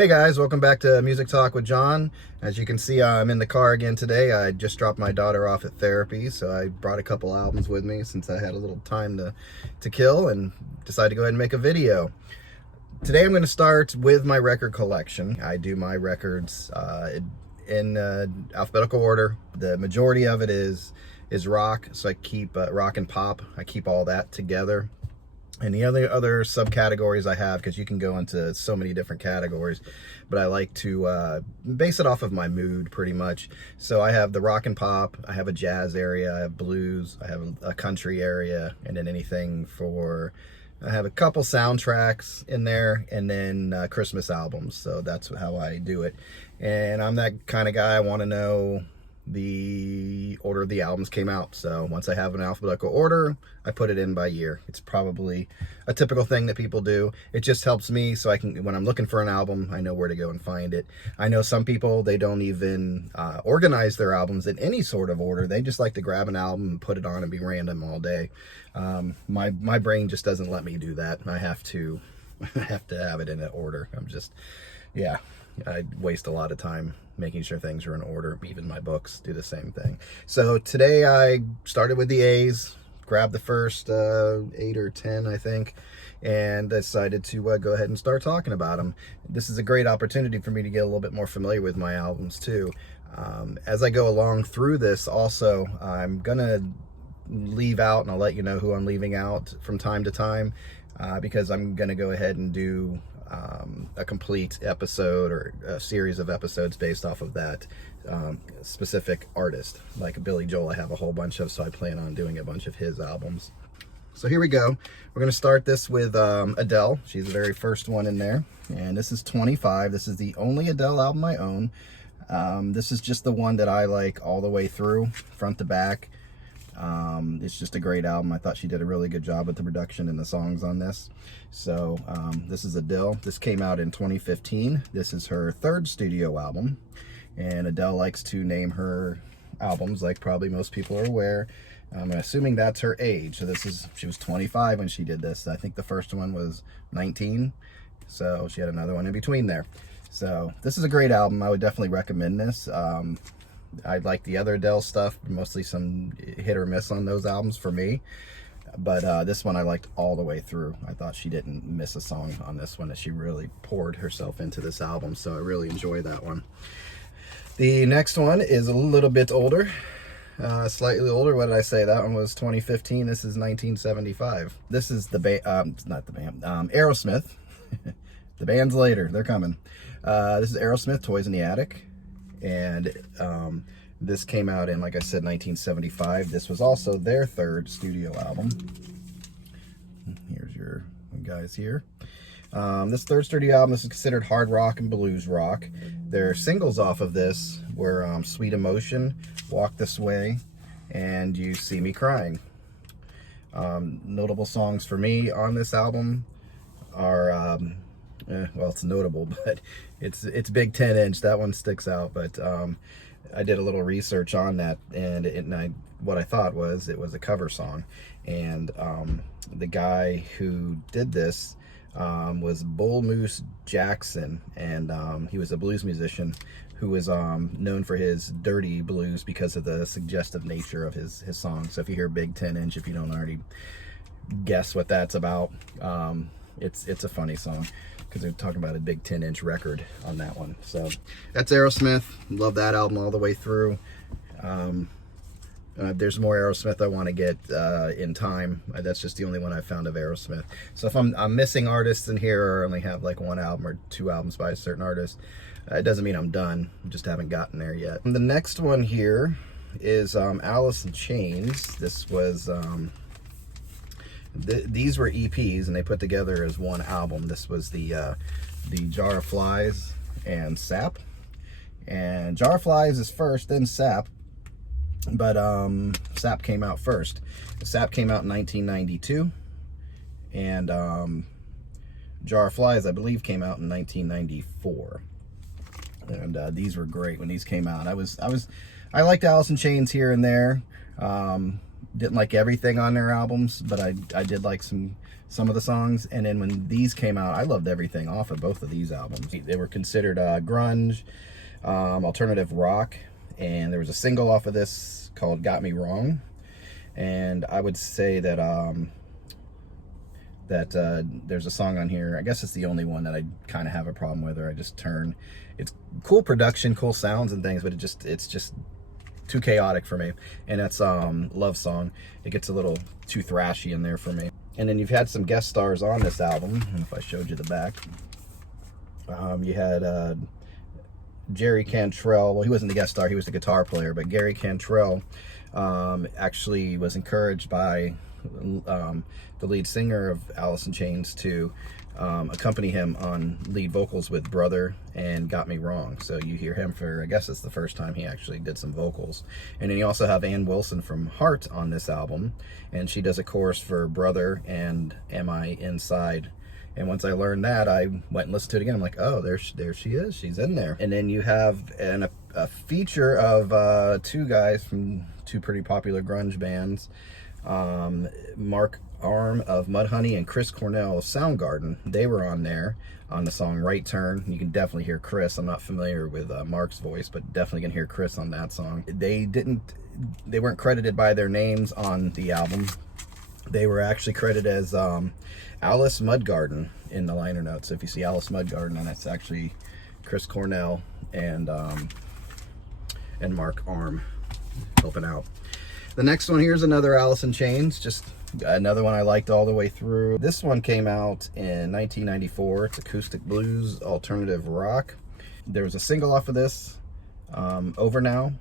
Hey guys, welcome back to Music Talk with John. As you can see, I'm in the car again today. I just dropped my daughter off at therapy, so I brought a couple albums with me since I had a little time to kill and decided to go ahead and make a video. Today I'm going to start with my record collection. I do my records in alphabetical order. The majority of it is rock, so I keep rock and pop. I keep all that together. And the other subcategories I have, because you can go into so many different categories, but I like to base it off of my mood pretty much. So I have the rock and pop, I have a jazz area, I have blues, I have a country area, and then anything for, I have a couple soundtracks in there, and then Christmas albums. So that's how I do it. And I'm that kind of guy. I want to know the order the albums came out. So once I have an alphabetical order, I put it in by year. It's probably a typical thing that people do. It just helps me so I can, when I'm looking for an album, I know where to go and find it. I know some people, they don't even organize their albums in any sort of order. They just like to grab an album and put it on and be random all day. My brain just doesn't let me do that. I have to have it in an order. Yeah, I waste a lot of time making sure things are in order. Even my books do the same thing. So today I started with the A's, grabbed the first 8 or 10, I think, and decided to go ahead and start talking about them. This is a great opportunity for me to get a little bit more familiar with my albums too. As I go along through this also, I'm gonna leave out, and I'll let you know who I'm leaving out from time to time, because I'm gonna go ahead and do a complete episode or a series of episodes based off of that specific artist. Like Billy Joel, I have a whole bunch of, so I plan on doing a bunch of his albums. So here we go. We're going to start this with Adele. She's the very first one in there, and this is 25. This is the only Adele album I own. This is just the one that I like all the way through, front to back. It's just a great album. I thought she did a really good job with the production and the songs on this. So this is Adele. This came out in 2015. This is her third studio album, and Adele likes to name her albums, like probably most people are aware. I'm assuming that's her age. So she was 25 when she did this. I think the first one was 19, so she had another one in between there. So this is a great album. I would definitely recommend this. I like the other Adele stuff, mostly some hit or miss on those albums for me. But this one I liked all the way through. I thought she didn't miss a song on this one, that she really poured herself into this album. So I really enjoy that one. The next one is a little bit older, slightly older. What did I say? That one was 2015. This is 1975. This is the band, not the band, Aerosmith. The band's later. They're coming. This is Aerosmith, Toys in the Attic. And this came out in, like I said, 1975. This was also their third studio album. Here's your guys here. This third studio album is considered hard rock and blues rock. Their singles off of this were Sweet Emotion, Walk This Way, and You See Me Crying. Notable songs for me on this album are well, it's notable, but it's Big 10-inch. That one sticks out. But I did a little research on that, and what I thought was it was a cover song. And the guy who did this was Bull Moose Jackson, and he was a blues musician who was known for his dirty blues because of the suggestive nature of his songs. So if you hear Big 10-inch, if you don't already guess what that's about, it's a funny song, because they're talking about a big 10-inch record on that one. So that's Aerosmith. Love that album all the way through. There's more Aerosmith I want to get in time. That's just the only one I found of Aerosmith. So if I'm missing artists in here, or only have like one album or two albums by a certain artist, it doesn't mean I'm done. I just haven't gotten there yet. And the next one here is Alice in Chains. This was these were EPs, and they put together as one album. This was the Jar of Flies and Sap. And Jar of Flies is first, then Sap. But Sap came out first. Sap came out in 1992, and Jar of Flies, I believe, came out in 1994. And these were great when these came out. I liked Alice in Chains here and there. didn't like everything on their albums, but I did like some of the songs. And then when these came out, I loved everything off of both of these albums. They were considered grunge, alternative rock, and there was a single off of this called Got Me Wrong. And I would say that there's a song on here, I guess it's the only one that I kind of have a problem with, or I just turn. It's cool production, cool sounds and things, but it's just too chaotic for me. And that's Love Song. It gets a little too thrashy in there for me. And then you've had some guest stars on this album. And if I showed you the back, you had Jerry Cantrell. Well, he wasn't the guest star, he was the guitar player, but Gary Cantrell actually was encouraged by the lead singer of Alice in Chains to accompany him on lead vocals with Brother and Got Me Wrong. So you hear him for, I guess it's the first time he actually did some vocals. And then you also have Ann Wilson from Heart on this album, and she does a chorus for Brother and Am I Inside. And once I learned that, I went and listened to it again. I'm like, oh, there she is. She's in there. And then you have a feature of two guys from two pretty popular grunge bands, Mark Arm of Mudhoney and Chris Cornell of Soundgarden. They were on there on the song Right Turn. You can definitely hear Chris. I'm not familiar with Mark's voice, but definitely can hear Chris on that song. They weren't credited by their names on the album. They were actually credited as Alice Mudgarden in the liner notes. So if you see Alice Mudgarden, and that's actually Chris Cornell and Mark Arm helping out. The next one here is another Alice in Chains, just another one I liked all the way through. This one came out in 1994. It's acoustic blues, alternative rock. There was a single off of this, Over Now,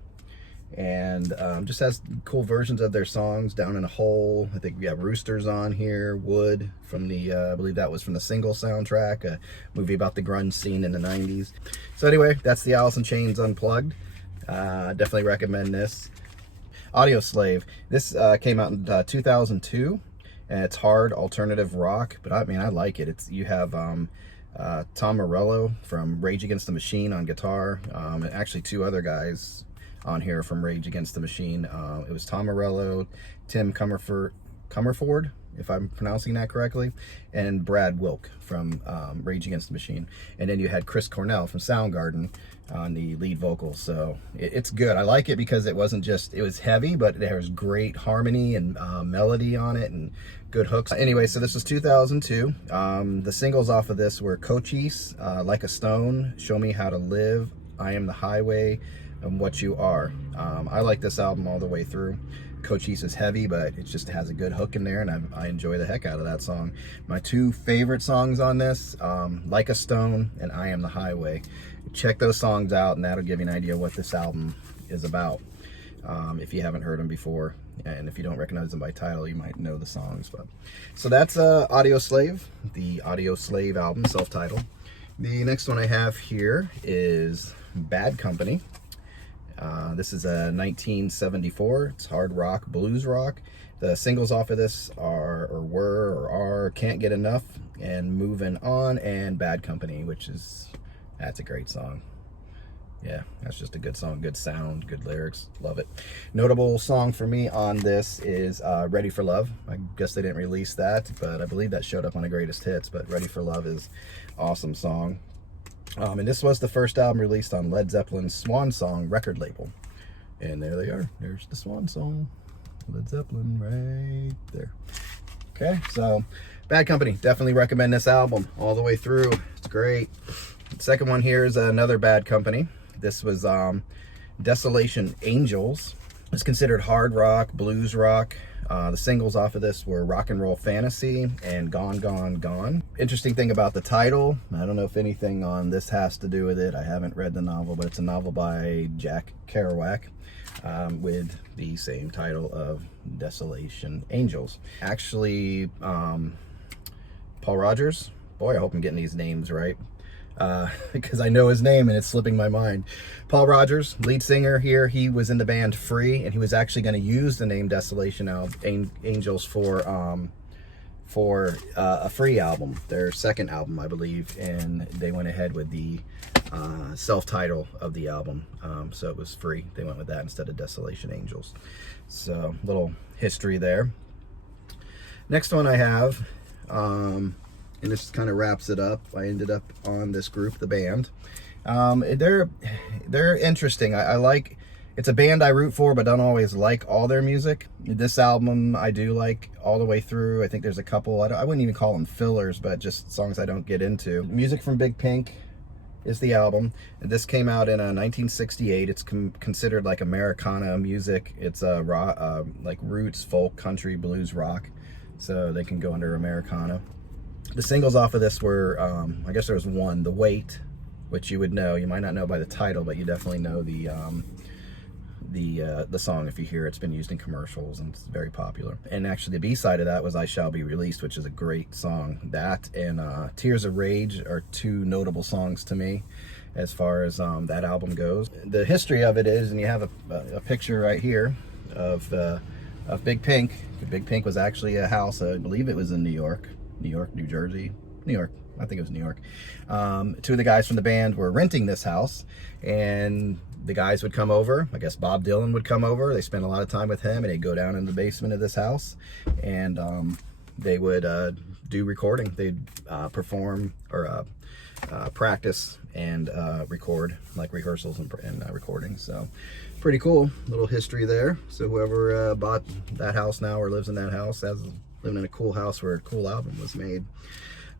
and just has cool versions of their songs. Down in a Hole, I think we have Roosters on here, Wood from the, I believe that was from the Single soundtrack, a movie about the grunge scene in the 90s. So anyway, that's the Alice in Chains Unplugged. Definitely recommend this. Audio Slave. This came out in 2002, and it's hard alternative rock, but I mean, I like it. You have Tom Morello from Rage Against the Machine on guitar, and actually two other guys on here from Rage Against the Machine. It was Tom Morello, Tim Comerford, if I'm pronouncing that correctly, and Brad Wilk from Rage Against the Machine. And then you had Chris Cornell from Soundgarden on the lead vocals. So it's good. I like it because it wasn't just, it was heavy, but there was great harmony and melody on it and good hooks. Anyway, so this was 2002. The singles off of this were Cochise, Like a Stone, Show Me How to Live, I Am the Highway, and What You Are. I like this album all the way through. Cochise is heavy, but it just has a good hook in there, and I enjoy the heck out of that song. My two favorite songs on this, Like a Stone and I Am the Highway. Check those songs out, and that'll give you an idea what this album is about, if you haven't heard them before. And if you don't recognize them by title, you might know the songs. But so that's Audio Slave, the Audio Slave album, self-titled. The next one I have here is Bad Company. This is a 1974. It's hard rock, blues rock. The singles off of this are Can't Get Enough and Moving On and Bad Company, that's a great song. Yeah, that's just a good song, good sound, good lyrics, love it. Notable song for me on this is Ready for Love. I guess they didn't release that, but I believe that showed up on the greatest hits, but Ready for Love is awesome song. And this was the first album released on Led Zeppelin's Swan Song record label. And there they are. There's the Swan Song. Led Zeppelin right there. Okay, so Bad Company. Definitely recommend this album all the way through. It's great. The second one here is another Bad Company. This was Desolation Angels. It's considered hard rock, blues rock. The singles off of this were Rock and Roll Fantasy and Gone, Gone, Gone. Interesting thing about the title, I don't know if anything on this has to do with it. I haven't read the novel, but it's a novel by Jack Kerouac with the same title of Desolation Angels. Actually, Paul Rogers, boy, I hope I'm getting these names right, because I know his name and it's slipping my mind. Paul Rogers, lead singer here, he was in the band Free, and he was actually going to use the name Desolation Angels for for a free album, their second album, I believe, and they went ahead with the self-title of the album, so it was free. They went with that instead of Desolation Angels. So little history there. Next one I have, and this kind of wraps it up. I ended up on this group, the band. They're interesting. I like. It's a band I root for, but don't always like all their music. This album I do like all the way through. I think there's a couple, I wouldn't even call them fillers, but just songs I don't get into. Music from Big Pink is the album. This came out in 1968. It's considered like Americana music. It's rock, like roots, folk, country, blues, rock. So they can go under Americana. The singles off of this were, I guess there was one, The Wait, which you would know. You might not know by the title, but you definitely know the song if you hear it. It's been used in commercials and it's very popular. And actually the B-side of that was I Shall Be Released, which is a great song. That and Tears of Rage are two notable songs to me as far as that album goes. The history of it is, and you have a picture right here of Big Pink. Big Pink was actually a house, I believe it was in New York, New Jersey, New York. I think it was New York. Two of the guys from the band were renting this house, and the guys would come over. I guess Bob Dylan would come over. They spent a lot of time with him, and they'd go down in the basement of this house, and they would do recording. They'd perform or practice and record, like rehearsals and recordings. So pretty cool little history there. So whoever bought that house now or lives in that house has living in a cool house where a cool album was made.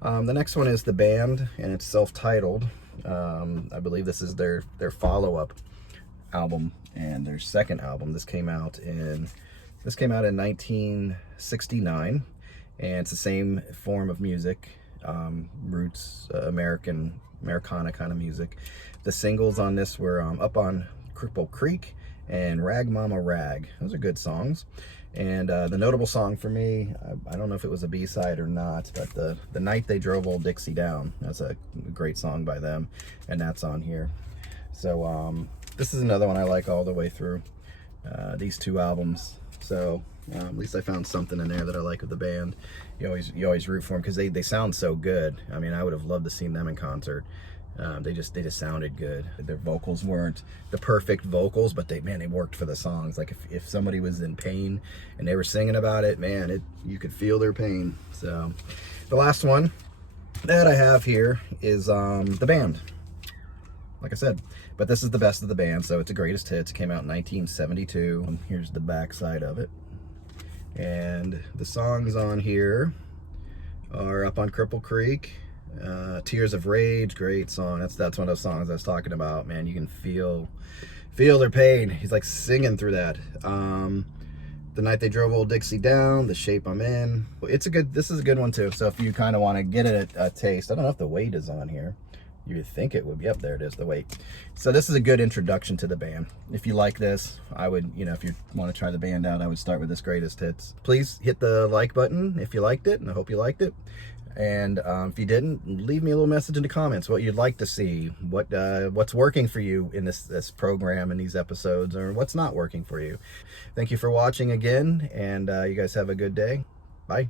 The next one is The Band, and it's self-titled. I believe this is their follow-up album and their second album. This came out in 1969, and it's the same form of music, roots, Americana kind of music. The singles on this were Up on Cripple Creek and Rag Mama Rag. Those are good songs. And the notable song for me, I don't know if it was a B-side or not, but the Night They Drove Old Dixie Down. That's a great song by them, and that's on here. So this is another one I like all the way through, these two albums. So at least I found something in there that I like with the band. You always root for them because they sound so good. I mean, I would have loved to seen them in concert. They just sounded good. Their vocals weren't the perfect vocals, but they worked for the songs. Like if somebody was in pain and they were singing about it, man, you could feel their pain. So the last one that I have here is The Band. Like I said, but this is the best of the band, so it's a greatest hits. It came out in 1972. Here's the back side of it. And the songs on here are Up on Cripple Creek, Tears of Rage, great song. That's one of those songs I was talking about, man. You can feel their pain. He's like singing through that. The Night They Drove Old Dixie Down, The Shape I'm In. This is a good one too. So if you kind of want to get a taste, I don't know if The Wait is on here. You would think it would be. Yep, there it is, The Wait. So this is a good introduction to the band. If you like this, I would, if you want to try the band out, I would start with this greatest hits. Please hit the like button if you liked it, and I hope you liked it. And if you didn't, leave me a little message in the comments what you'd like to see, what's working for you in this program and these episodes, or what's not working for you. Thank you for watching again, and you guys have a good day. Bye.